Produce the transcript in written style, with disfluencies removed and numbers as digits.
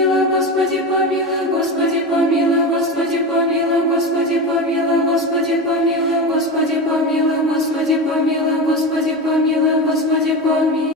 помилуй, Господи помилуй, Господи помилуй, Господи помилуй, Господи помилуй, Господи помилуй, Господи помилуй, Господи помилуй, Господи помилуй, Господи помилуй.